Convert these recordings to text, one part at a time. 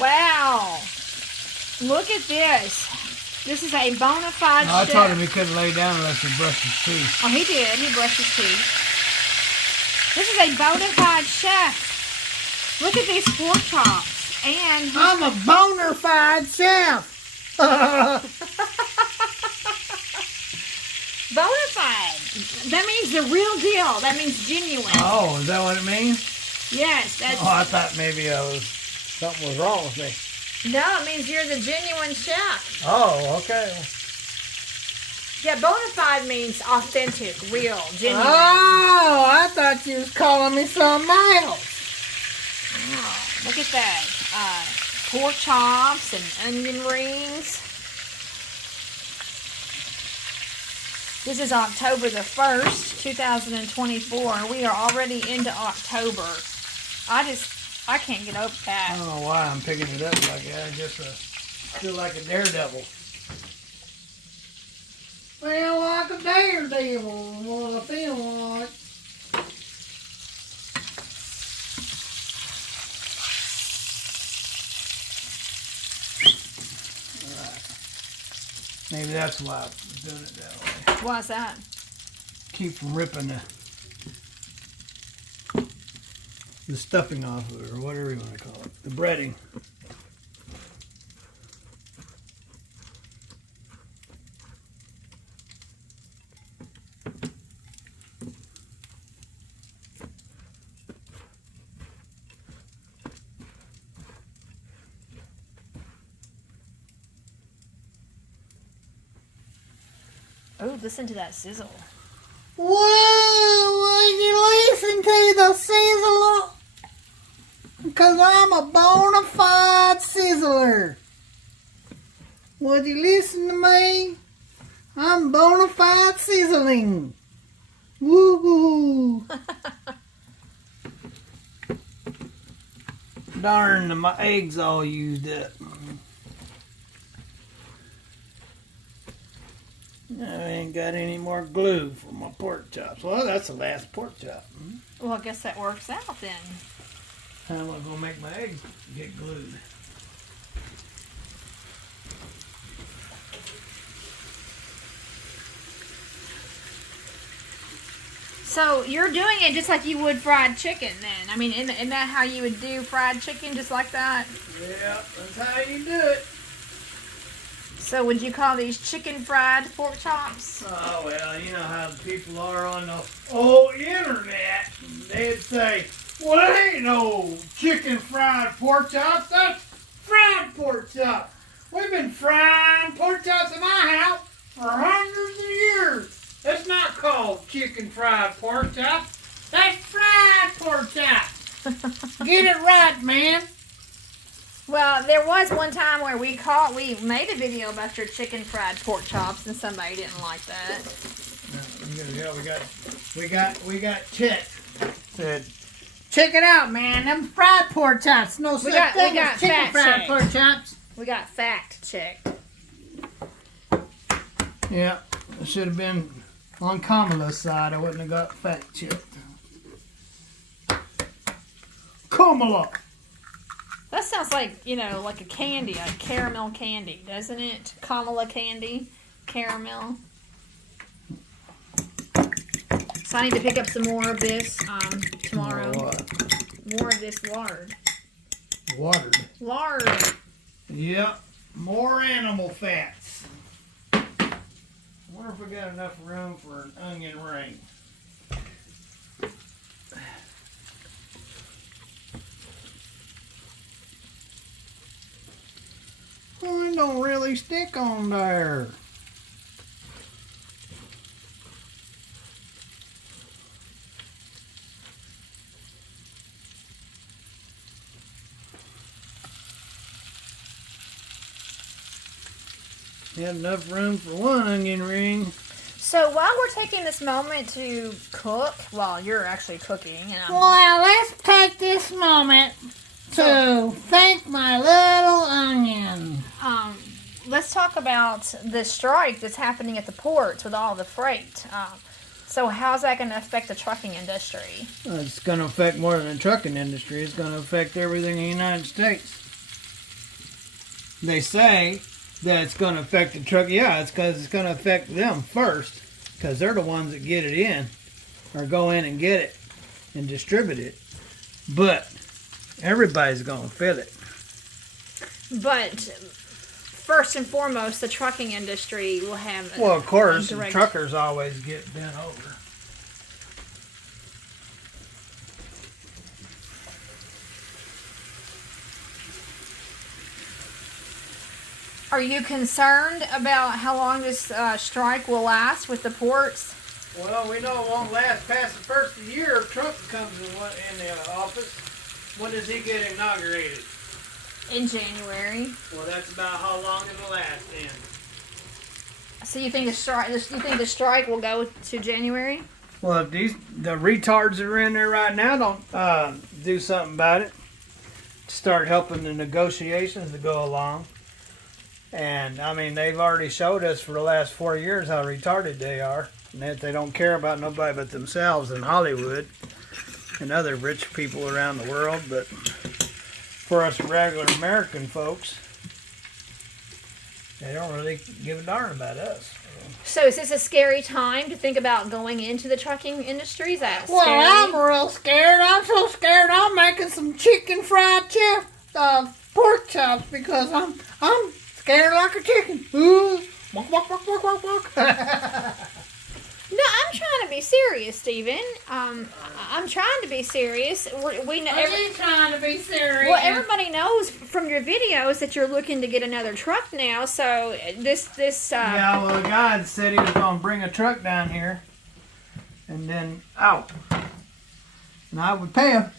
Wow. Look at this. This is a bona fide I chef. told him he couldn't lay down unless he brushed his teeth. Oh, he did. He brushed his teeth. This is a bona fide chef. Look at these pork chops. And I'm a bona fide chef. bona fide. That means the real deal. That means genuine. Oh, is that what it means? Yes. That's, Oh, I thought maybe something was wrong with me. no, it means you're the genuine chef. Oh, okay. Yeah, bona fide means authentic, real, genuine. Oh, I thought you was calling me something else. Oh, look at that. Pork chops and onion rings. This is October the 1st, 2024. We are already into October. I can't get over that. I don't know why I'm picking it up like that. I just feel like a daredevil. Feel like a daredevil. What I feel like. Maybe that's why I'm doing it that way. Why's that? Keep from ripping the stuffing off of it, or whatever you want to call it. The breading. Oh, listen to that sizzle. Whoa, will you listen to the sizzle? Because I'm a bona fide sizzler. Would you listen to me? I'm bona fide sizzling. Woo-hoo. Darn, my eggs all used up. I ain't got any more glue for my pork chops. Well, that's the last pork chop. Well, I guess that works out then. How am I going to make my eggs get glued? So you're doing it just like you would fried chicken then. I mean, isn't that how you would do fried chicken, just like that? Yeah, that's how you do it. So would you call these chicken fried pork chops? Oh, well, you know how the people are on the old internet. They'd say, well, it ain't no chicken fried pork chops. That's fried pork chops. We've been frying pork chops in my house for hundreds of years. It's not called chicken fried pork chops. That's fried pork chops. Get it right, man. Well, there was one time where we made a video about your chicken fried pork chops, and somebody didn't like that. Yeah, we got checked. Said, check it out, man. Them fried pork chops. No such thing as chicken fried pork chops. We got fact checked. Yeah, it should have been on Kamala's side. I wouldn't have got fact checked. Kamala. That sounds like, like a candy, a caramel candy, doesn't it? Kamala candy, caramel. So I need to pick up some more of this tomorrow. More of this lard. Watered. Lard. Yep, more animal fats. I wonder if we got enough room for an onion ring. Oh, it don't really stick on there. Had enough room for one onion ring. So while we're taking this moment to cook, while you're actually cooking, well, let's take this moment to thank my little onion. Let's talk about the strike that's happening at the ports with all the freight. So how's that going to affect the trucking industry? It's going to affect more than the trucking industry. It's going to affect everything in the United States. they say that it's going to affect the truck. Yeah, it's because it's going to affect them first, because they're the ones that get it in, or go in and get it and distribute it. But everybody's going to feel it. But first and foremost, the trucking industry will have. Well, of course, truckers always get bent over. Are you concerned about how long this strike will last with the ports? Well, we know it won't last past the first of the year if Trump comes in the office. When does he get inaugurated? In January. Well, that's about how long it'll last then. So you think the strike will go to January? Well, if the retards that are in there right now don't do something about it, start helping the negotiations to go along. And, I mean, they've already showed us for the last 4 years how retarded they are. And that they don't care about nobody but themselves in Hollywood and other rich people around the world. But for us regular American folks, they don't really give a darn about us. So is this a scary time to think about going into the trucking industry? Is that scary? Well, I'm real scared. I'm so scared I'm making some chicken fried pork chops because I'm scared like a chicken. Ooh. Walk, walk, walk, walk, walk, walk. No, I'm trying to be serious, Stephen. I'm trying to be serious. We know. Are you trying to be serious? Well, everybody knows from your videos that you're looking to get another truck now. So this. Yeah, well, the guy said he was going to bring a truck down here, and then out, and I would pay him.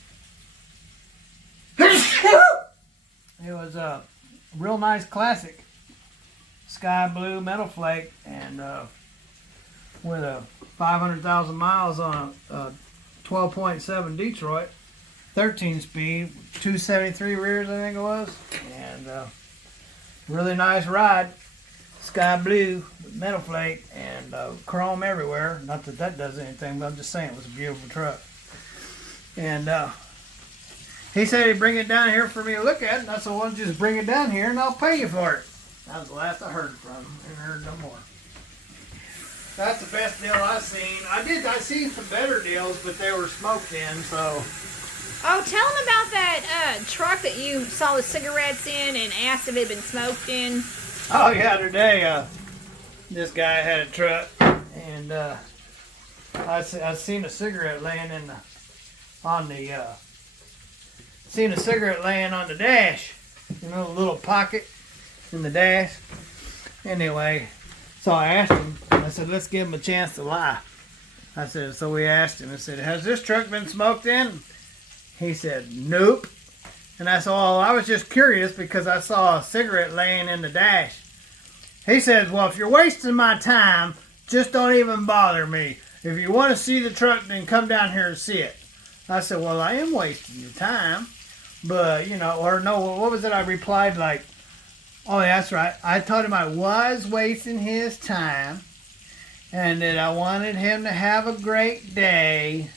It was a real nice classic sky blue metal flake, and with a 500,000 miles on a 12.7 Detroit, 13 speed, 273 rears I think it was, and really nice ride, sky blue metal flake, and chrome everywhere. Not that that does anything, but I'm just saying it was a beautiful truck. And he said he'd bring it down here for me to look at, and I said, well, just bring it down here and I'll pay you for it. That was the last I heard from him. I haven't heard no more. That's the best deal I've seen. I seen some better deals, but they were smoked in, so. Oh, tell them about that truck that you saw the cigarettes in and asked if it had been smoked in. Oh yeah, today this guy had a truck, and I seen a cigarette laying on the dash. You know, the little pocket in the dash. Anyway, so I asked him. I said, let's give him a chance to lie. I said, so we asked him. I said, has this truck been smoked in? He said, nope. And I said, well, I was just curious because I saw a cigarette laying in the dash. He says, well, if you're wasting my time, just don't even bother me. If you want to see the truck, then come down here and see it. I said, well, I am wasting your time. But, you know, or no, what was it? I replied like, oh, that's right. I told him I was wasting his time and that I wanted him to have a great day.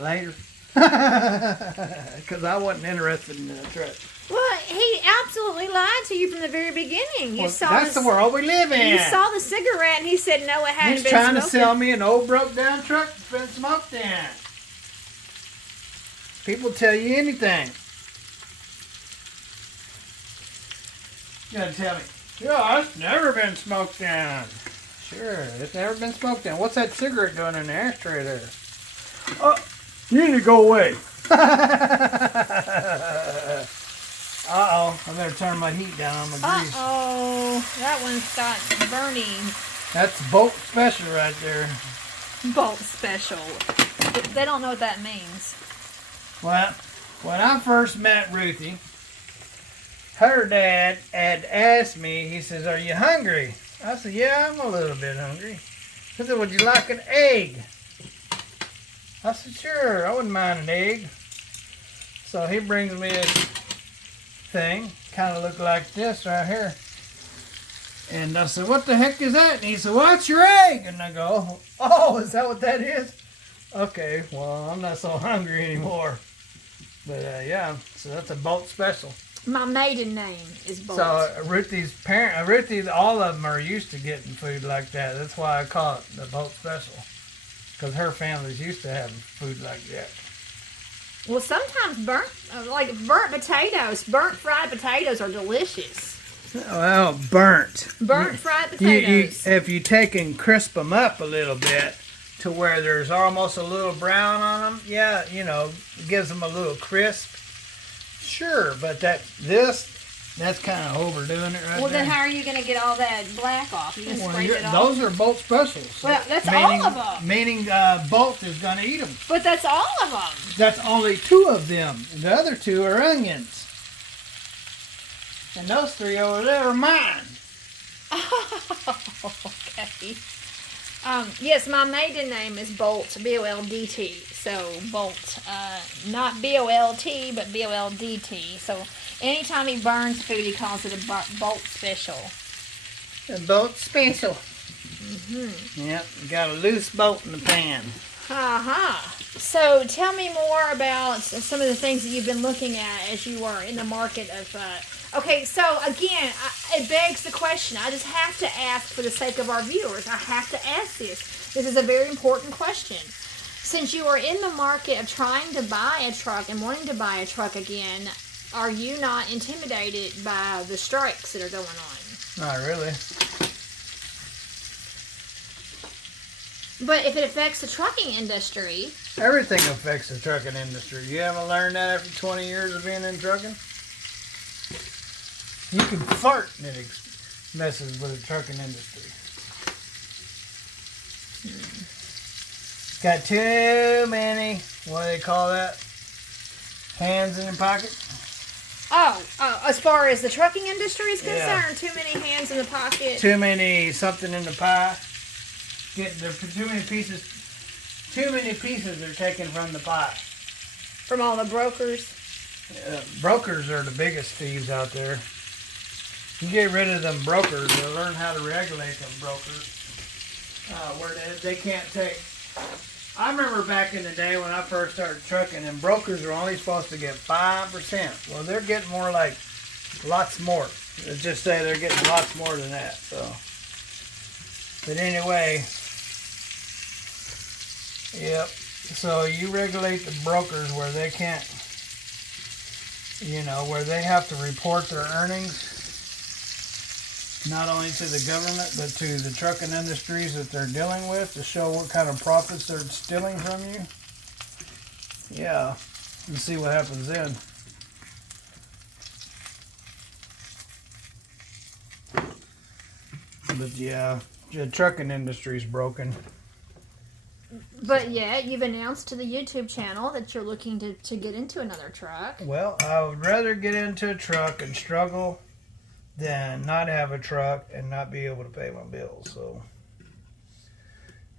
Later. Because I wasn't interested in the truck. Well, he absolutely lied to you from the very beginning. That's the world we live in. You saw the cigarette and he said no, it hadn't been smoked. He's trying to sell me an old broke down truck that's been smoked in. People tell you anything. You gotta tell me, yeah, it's never been smoked in. Sure, it's never been smoked in. What's that cigarette doing in the ashtray there? Oh, you need to go away. Uh-oh, I better turn my heat down on my grease. Uh-oh, that one's got burning. That's Bolt Special right there. Bolt Special. They don't know what that means. Well, when I first met Ruthie, her dad had asked me, he says, are you hungry? I said, yeah, I'm a little bit hungry. He said, would you like an egg? I said, sure, I wouldn't mind an egg. So he brings me this thing, kind of look like this right here. And I said, what the heck is that? And he said, well, it's your egg. And I go, oh, is that what that is? Okay, well, I'm not so hungry anymore. But yeah, so that's a Bolt Special. My maiden name is Bolt. So Ruthie, all of them are used to getting food like that. That's why I call it the Bolt Special. Because her family's used to having food like that. Well, sometimes burnt fried potatoes are delicious. Well, burnt. Burnt fried potatoes. If you take and crisp them up a little bit to where there's almost a little brown on them, yeah, you know, gives them a little crisp. Sure, but that's kind of overdoing it right Well, there. then how are you going to get all that black off? You can scrape it off? Those are Bolt Specials. Well, that's all of them. Meaning Bolt is going to eat them. But that's all of them. That's only 2 of them. The other 2 are onions. And those 3 over there are mine. Okay. Yes, my maiden name is Bolt, B-O-L-D-T. So, Bolt. Not B-O-L-T, but B-O-L-D-T. So, anytime he burns food, he calls it a Bolt Special. A Bolt Special. Yep, got a loose bolt in the pan. So, tell me more about some of the things that you've been looking at as you are in the market of... Okay, so again, it begs the question. I just have to ask for the sake of our viewers. I have to ask this. This is a very important question. Since you are in the market of trying to buy a truck and wanting to buy a truck again, are you not intimidated by the strikes that are going on? Not really. But if it affects the trucking industry... Everything affects the trucking industry. You haven't learned that after 20 years of being in trucking? You can fart and it messes with the trucking industry. Got too many, what do they call that? Hands in your pocket? Oh, as far as the trucking industry is concerned, too many hands in the pocket. Too many something in the pie. Too many pieces are taken from the pie. From all the brokers. Brokers are the biggest thieves out there. You get rid of them brokers, or learn how to regulate them brokers. Where they can't take. I remember back in the day when I first started trucking, and brokers are only supposed to get 5%. Well, they're getting more like lots more. Let's just say they're getting lots more than that. So, but anyway, yep. So you regulate the brokers where they can't, where they have to report their earnings. Not only to the government, but to the trucking industries that they're dealing with to show what kind of profits they're stealing from you. Yeah, and see what happens then. But yeah, the trucking industry's broken. But yeah, you've announced to the YouTube channel that you're looking to get into another truck. Well, I would rather get into a truck and struggle than not have a truck and not be able to pay my bills. So,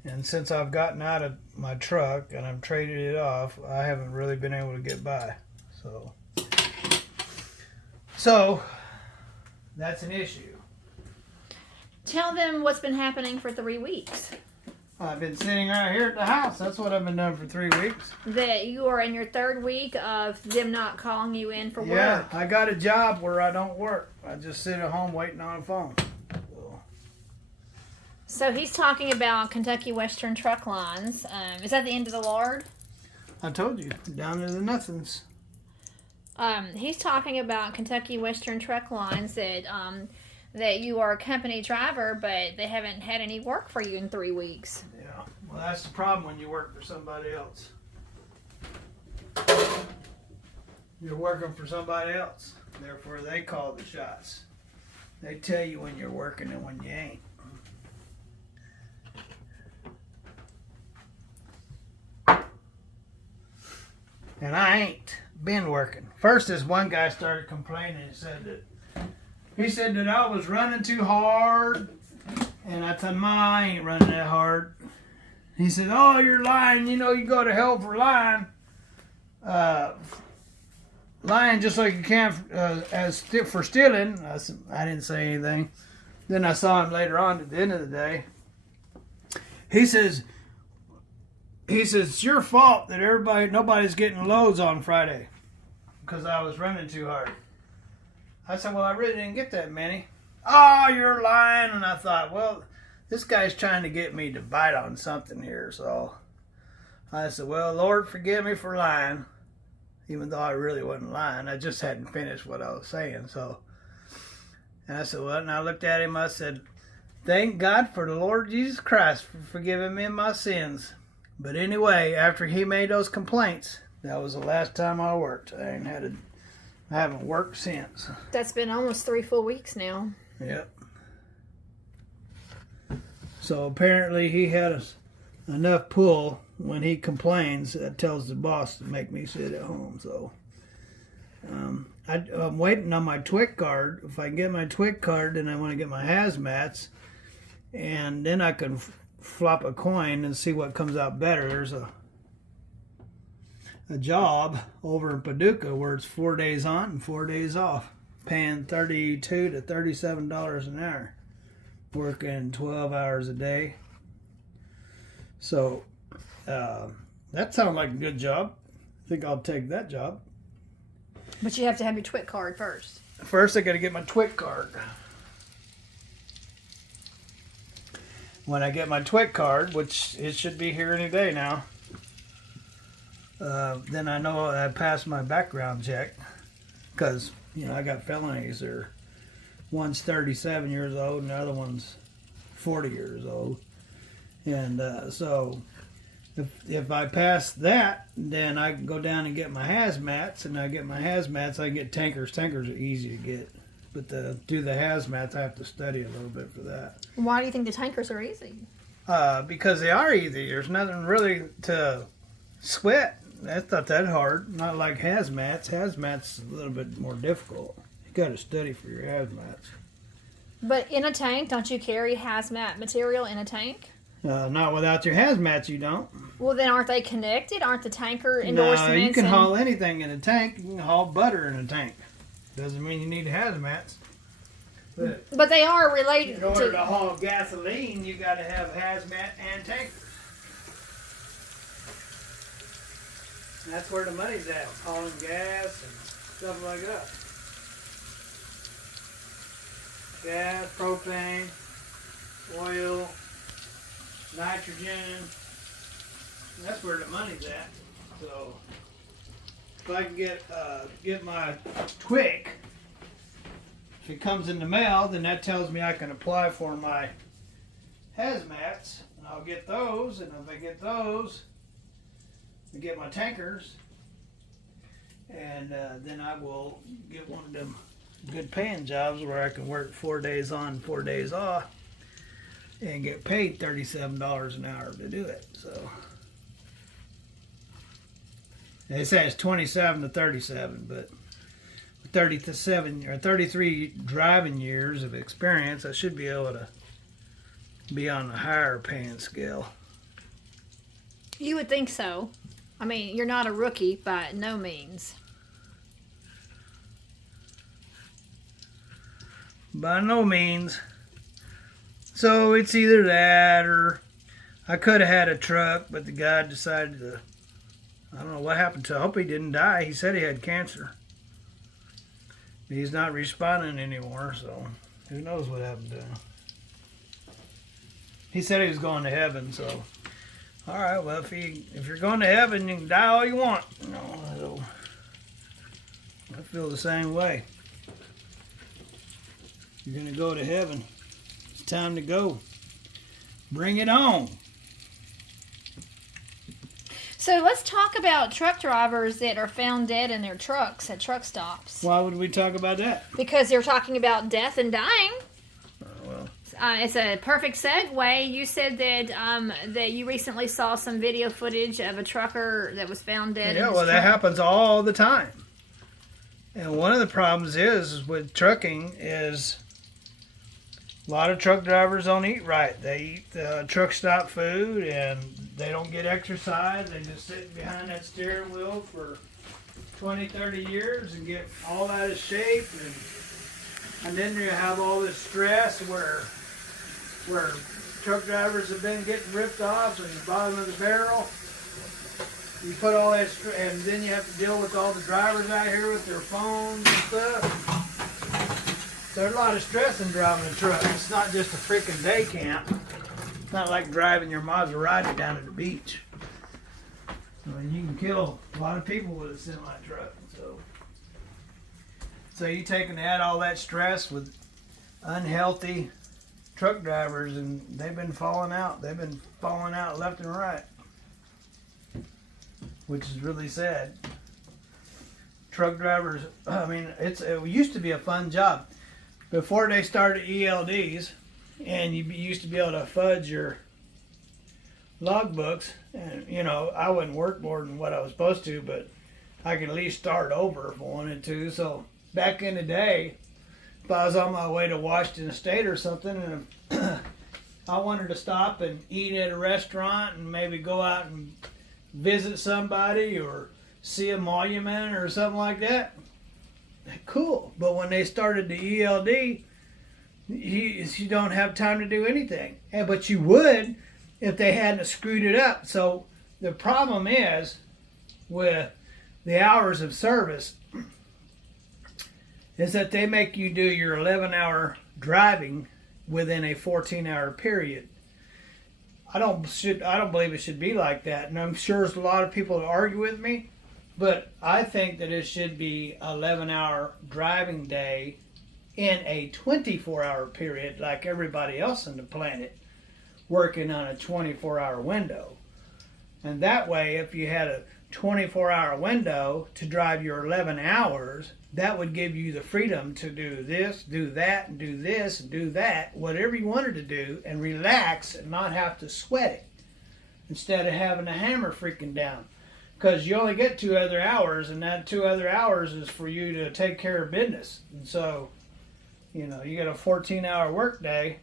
and since I've gotten out of my truck and I've traded it off, I haven't really been able to get by. So that's an issue. Tell them what's been happening for 3 weeks. I've been sitting right here at the house. That's what I've been doing for 3 weeks. That you are in your 3rd week of them not calling you in for work. Yeah, I got a job where I don't work. I just sit at home waiting on a phone. So he's talking about Kentucky Western Truck Lines. Is that the end of the Lord? I told you, down to the nothings. He's talking about Kentucky Western Truck Lines that you are a company driver, but they haven't had any work for you in 3 weeks. Yeah, well, that's the problem when you work for somebody else. You're working for somebody else. Therefore, they call the shots. They tell you when you're working and when you ain't. And I ain't been working. First, this one guy started complaining and he said that I was running too hard. And I told him, I ain't running that hard. He said, oh, you're lying. You know, you go to hell for lying. Lying just like you can for stealing. I didn't say anything. Then I saw him later on at the end of the day. He says, it's your fault that nobody's getting loads on Friday because I was running too hard. I said, well, I really didn't get that many. Oh, you're lying. And I thought, well, this guy's trying to get me to bite on something here. So I said, well, Lord, forgive me for lying. Even though I really wasn't lying. I just hadn't finished what I was saying. So, and I said, well, and I looked at him. I said, thank God for the Lord Jesus Christ for forgiving me my sins. But anyway, after he made those complaints, that was the last time I worked. I haven't worked since. That's been almost 3 full weeks now. Yep. So apparently he had enough pull when he complains that tells the boss to make me sit at home. So I'm waiting on my TWIC card. If I can get my TWIC card, then I want to get my hazmats, and then I can flop a coin and see what comes out better. There's a job over in Paducah where it's 4 days on and 4 days off, paying $32 to $37 an hour, working 12 hours a day. So that sounds like a good job. I think I'll take that job. But you have to have your TWIC card first. First, I got to get my TWIC card. When I get my TWIC card, which it should be here any day now, then I know I passed my background check, because I got felonies. One's 37 years old and the other one's 40 years old, and so if I pass that, then I can go down and get my hazmats, and I get my hazmats, I get tankers. Tankers are easy to get, but to do the hazmats, I have to study a little bit for that. Why do you think the tankers are easy? Because they are easy. There's nothing really to sweat. That's not that hard. Not like hazmats. Hazmats a little bit more difficult. You got to study for your hazmats. But in a tank, don't you carry hazmat material in a tank? Not without your hazmats, you don't. Well, then aren't they connected? Aren't the tanker endorsements? No, you can haul anything in a tank. You can haul butter in a tank. Doesn't mean you need hazmats. But they are related. In order to haul gasoline, you got to have hazmat and tanker. And that's where the money's at, hauling gas and stuff like that. Gas, propane, oil, nitrogen. That's where the money's at. So if I can get my TWIC, if it comes in the mail, then that tells me I can apply for my hazmats, and I'll get those. And if I get those, I get my tankers, and then I will get one of them good paying jobs where I can work 4 days on, 4 days off, and get paid $37 an hour to do it. So they say it's 27 to 37, but 37 or 33 driving years of experience, I should be able to be on a higher paying scale. You would think so. I mean, you're not a rookie by no means. By no means. So it's either that, or I could have had a truck, but the guy decided to, I don't know what happened to him. I hope he didn't die. He said he had cancer. He's not responding anymore, so who knows what happened to him. He said he was going to heaven, so all right, well, if you're going to heaven, you can die all you want. So I feel the same way. You're going to go to heaven. It's time to go. Bring it on. So let's talk about truck drivers that are found dead in their trucks at truck stops. Why would we talk about that? Because they're talking about death and dying. Well, it's a perfect segue. You said that that you recently saw some video footage of a trucker that was found dead. Yeah, well, that happens all the time. And one of the problems is with trucking is a lot of truck drivers don't eat right. They eat truck stop food, and they don't get exercise. They just sit behind that steering wheel for 20, 30 years and get all out of shape. And then you have all this stress where truck drivers have been getting ripped off in the bottom of the barrel. You put all that, and then you have to deal with all the drivers out here with their phones and stuff. There's a lot of stress in driving a truck. It's not just a freaking day camp. It's not like driving your Maserati down to the beach. I mean, you can kill a lot of people with a semi-truck. So you take and add all that stress with unhealthy truck drivers, and they've been falling out. They've been falling out left and right, which is really sad. Truck drivers, I mean, it used to be a fun job. Before they started ELDs, and you used to be able to fudge your logbooks, and you know, I wouldn't work more than what I was supposed to, but I could at least start over if I wanted to. So back in the day, if I was on my way to Washington State or something, and I wanted to stop and eat at a restaurant and maybe go out and visit somebody or see a monument or something like that, cool. But when they started the ELD, you don't have time to do anything. But you would if they hadn't screwed it up. So the problem is with the hours of service is that they make you do your 11-hour driving within a 14-hour period. I don't believe it should be like that, and I'm sure there's a lot of people that argue with me, but I think that it should be 11-hour driving day in a 24-hour period, like everybody else on the planet, working on a 24-hour window. And that way, if you had a 24-hour window to drive your 11 hours, that would give you the freedom to do this, do that, and do this, and do that, whatever you wanted to do, and relax and not have to sweat it instead of having a hammer freaking down. Because you only get 2 other hours, and that 2 other hours is for you to take care of business. And so, you know, you got a 14-hour work day.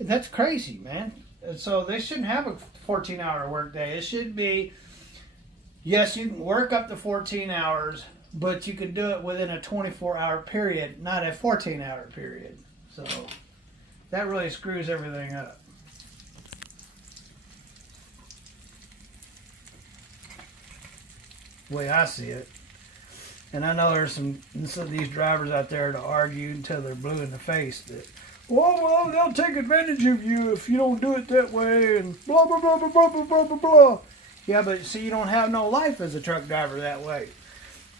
That's crazy, man. And so they shouldn't have a 14-hour work day. It should be, yes, you can work up to 14 hours, but you can do it within a 24-hour period, not a 14-hour period. So that really screws everything up. The way I see it. And I know there's some of these drivers out there to argue until they're blue in the face that, well, they'll take advantage of you if you don't do it that way, and blah, blah, blah, blah, blah, blah, blah, blah, blah. Yeah, but see, you don't have no life as a truck driver that way.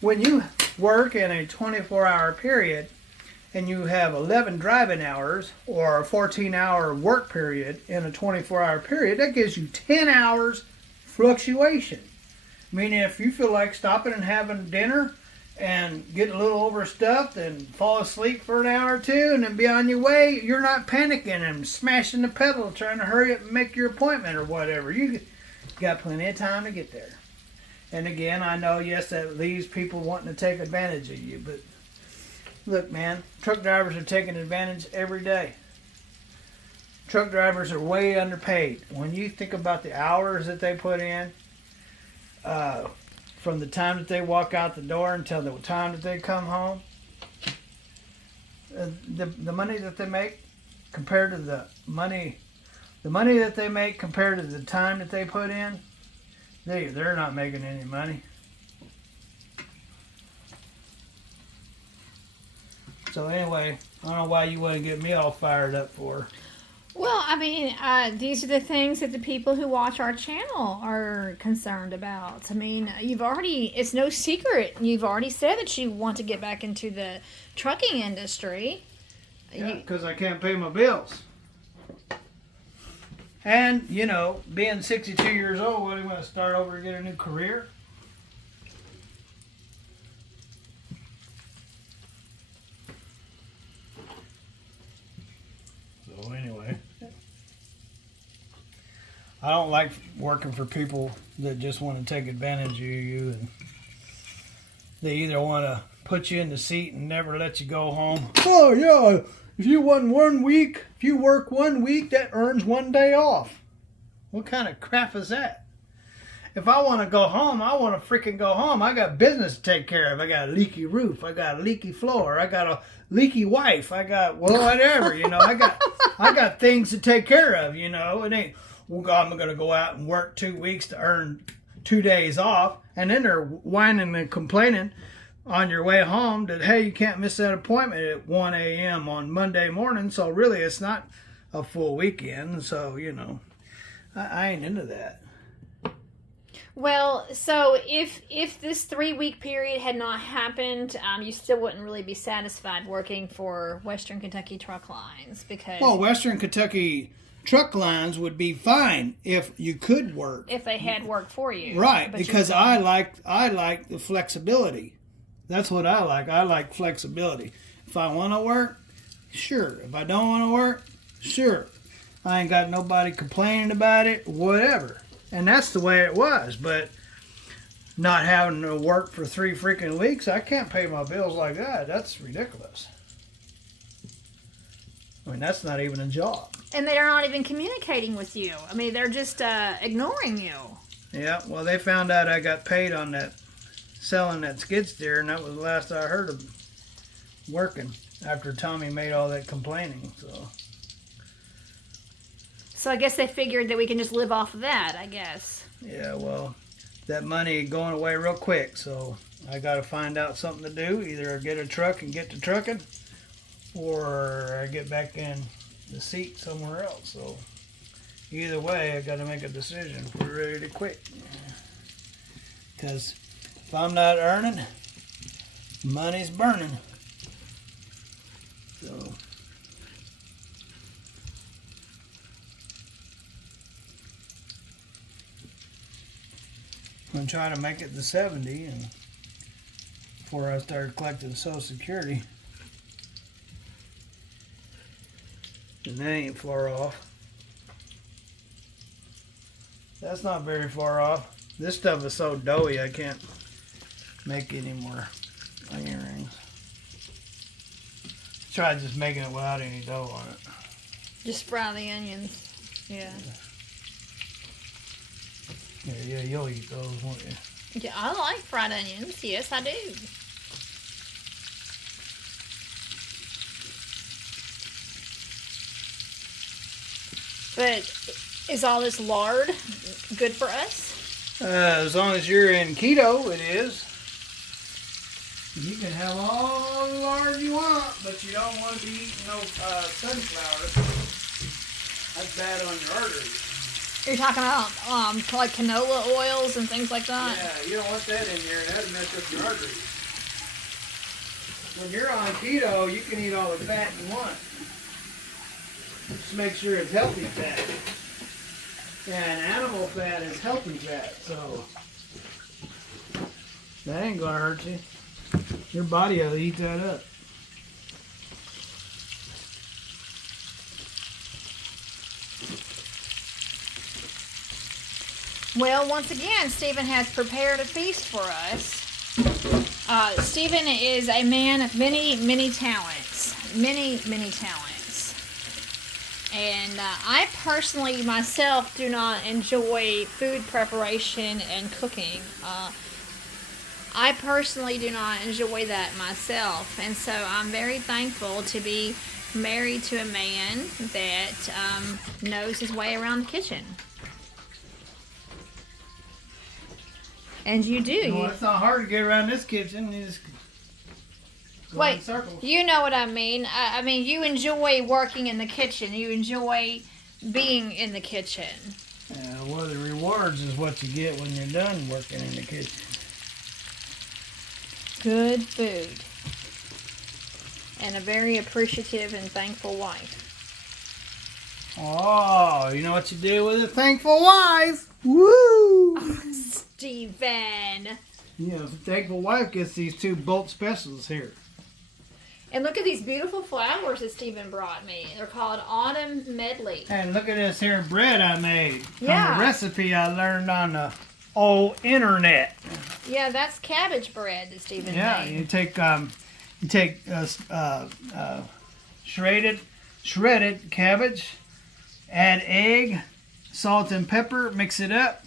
When you work in a 24-hour period and you have 11 driving hours or a 14-hour work period in a 24-hour period, that gives you 10 hours fluctuation. Meaning if you feel like stopping and having dinner and get a little overstuffed and fall asleep for an hour or two and then be on your way, you're not panicking and smashing the pedal trying to hurry up and make your appointment or whatever. You got plenty of time to get there. And again, I know, yes, that leaves people wanting to take advantage of you, but look, man, truck drivers are taking advantage every day. Truck drivers are way underpaid. When you think about the hours that they put in, from the time that they walk out the door until the time that they come home, the money that they make compared to the money that they make compared to the time that they put in, they're not making any money. So anyway, I don't know why you want to get me all fired up for. Well, I mean, these are the things that the people who watch our channel are concerned about. I mean, it's no secret. You've already said that you want to get back into the trucking industry. Yeah, because I can't pay my bills. And, you know, being 62 years old, what do you want to start over and get a new career? So anyway, I don't like working for people that just want to take advantage of you, and they either want to put you in the seat and never let you go home. Oh yeah, if you work 1 week, that earns 1 day off. What kind of crap is that? If I want to go home, I want to freaking go home. I got business to take care of. I got a leaky roof. I got a leaky floor. I got a leaky wife. I got, well, whatever, you know. I got things to take care of, you know. It ain't, well, God, I'm going to go out and work 2 weeks to earn 2 days off. And then they're whining and complaining. on your way home that, hey, you can't miss that appointment at 1 a.m. on Monday morning. So really, it's not a full weekend. So, you know, I ain't into that. Well, so if this 3-week period had not happened, you still wouldn't really be satisfied working for Western Kentucky Truck Lines because Well, Western Kentucky Truck Lines would be fine if you could work. if they had work for you, Right, but you because don't. I like the flexibility. That's what I like. I like flexibility. If I want to work, sure. If I don't want to work, sure. I ain't got nobody complaining about it, whatever. And that's the way it was. But not having to work for 3 freaking weeks, I can't pay my bills like that. That's ridiculous. I mean, that's not even a job. And they're not even communicating with you. I mean, they're just ignoring you. Yeah, well, they found out I got paid on that selling that skid steer, and that was the last I heard of working after Tommy made all that complaining. So I guess they figured that we can just live off of that, I guess. Yeah, well, that money going away real quick, so I got to find out something to do. Either I get a truck and get to trucking, or I get back in the seat somewhere else. So either way, I got to make a decision if we're ready to quit. Because if I'm not earning, money's burning. So I'm trying to make it to 70 and before I started collecting Social Security. And that ain't far off. That's not very far off. This stuff is so doughy I can't make any more earrings. Try just making it without any dough on it. Just fry the onions. Yeah. Yeah, you'll eat those, won't you? Yeah, I like fried onions. Yes, I do. But is all this lard good for us? As long as you're in keto, it is. You can have all the lard you want, but you don't want to be eating no sunflower. That's bad on your arteries. You're talking about like canola oils and things like that? Yeah, you don't want that in there. That'll mess up your arteries. When you're on keto, you can eat all the fat you want. Just make sure it's healthy fat. And animal fat is healthy fat, so that ain't gonna hurt you. Your body will eat that up. Well, once again, Stephen has prepared a feast for us. Stephen is a man of many, many talents. Many, many talents. And I personally, myself, do not enjoy food preparation and cooking. I personally do not enjoy that myself. And so I'm very thankful to be married to a man that knows his way around the kitchen. And you do. Well, it's not hard to get around this kitchen. You just go in circles. You know what I mean. I mean, you enjoy working in the kitchen. You enjoy being in the kitchen. Well, the rewards is what you get when you're done working in the kitchen. Good food. And a very appreciative and thankful wife. Oh, you know what you do with a thankful wife? Woo! Stephen. You know, the thankful wife gets these 2 bulk specials here. And look at these beautiful flowers that Stephen brought me. They're called Autumn Medley. And look at this here bread I made. Yeah. From a recipe I learned on the old internet. Yeah, that's cabbage bread that Stephen Yeah, made. you take shredded cabbage, add egg, salt and pepper, mix it up,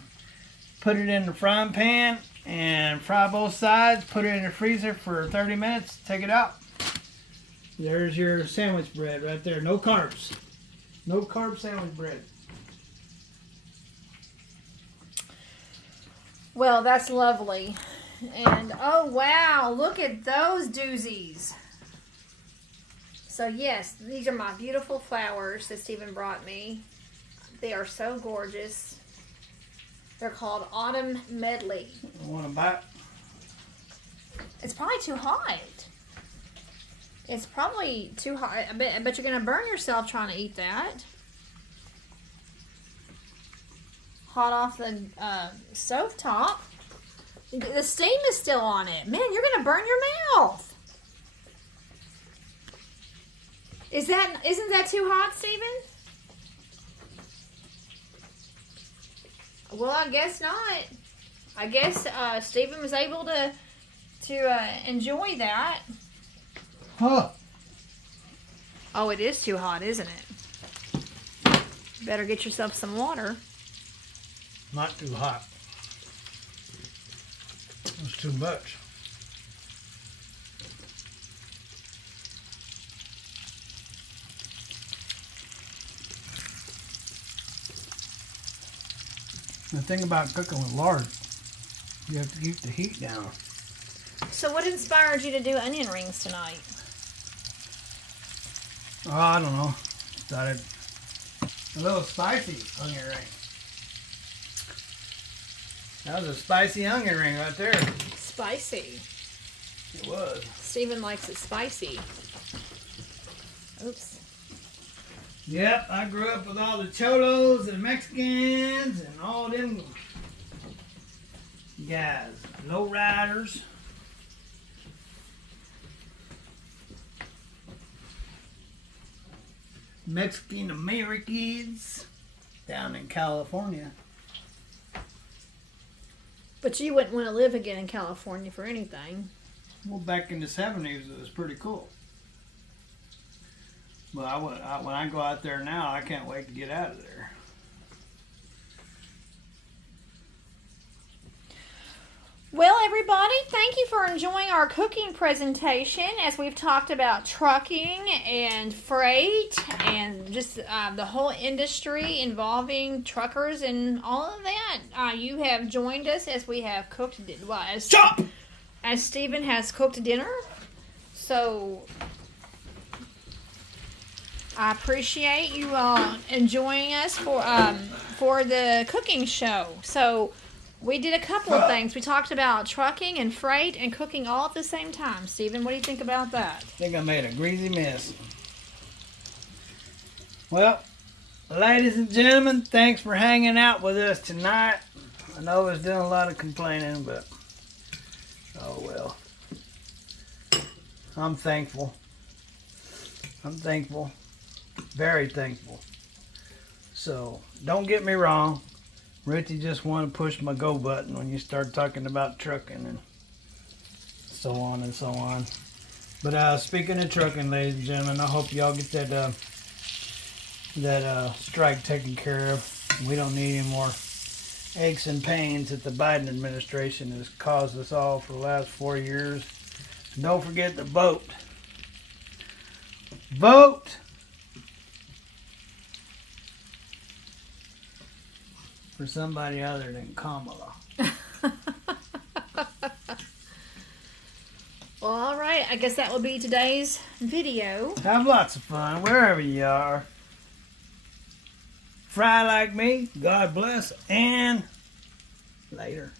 put it in the frying pan, and fry both sides. Put it in the freezer for 30 minutes. Take it out. There's your sandwich bread right there. No carbs. No carb sandwich bread. Well, that's lovely. And oh wow, look at those doozies. So yes, these are my beautiful flowers that Stephen brought me. They are so gorgeous. They're called Autumn Medley. Want to bite? It's probably too hot. It's probably too hot. I bet you're going to burn yourself trying to eat that. Hot off the stove top. The steam is still on it. Man, you're going to burn your mouth. Isn't that too hot, Stephen? Well, I guess not. I guess Stephen was able to enjoy that. Huh. Oh, it is too hot, isn't it? Better get yourself some water. Not too hot. It's too much. The thing about cooking with lard, you have to keep the heat down. So what inspired you to do onion rings tonight? Oh, I don't know. Started a little spicy onion ring. That was a spicy onion ring right there. Spicy. It was. Stephen likes it spicy. Oops. Yep, I grew up with all the cholos and Mexicans and all them guys. Low riders. Mexican Americans down in California. But you wouldn't want to live again in California for anything. Well, back in the 70s, it was pretty cool. But when I go out there now, I can't wait to get out of there. Well, everybody, thank you for enjoying our cooking presentation as we've talked about trucking and freight and just the whole industry involving truckers and all of that. You have joined us as we have cooked, as Stephen has cooked dinner. So I appreciate you enjoying us for the cooking show. So we did a couple of things. We talked about trucking and freight and cooking all at the same time. Stephen, what do you think about that? I think I made a greasy mess. Well, ladies and gentlemen, thanks for hanging out with us tonight. I know I was doing a lot of complaining, but oh well. I'm thankful. I'm thankful. Very thankful. So, don't get me wrong. Ruthie just wanted to push my go button when you start talking about trucking and so on and so on. But speaking of trucking, ladies and gentlemen, I hope y'all get that strike taken care of. We don't need any more aches and pains that the Biden administration has caused us all for the last 4 years. And don't forget to vote. Vote! For somebody other than Kamala. Well, all right. I guess that will be today's video. Have lots of fun wherever you are. Fry like me. God bless. And later.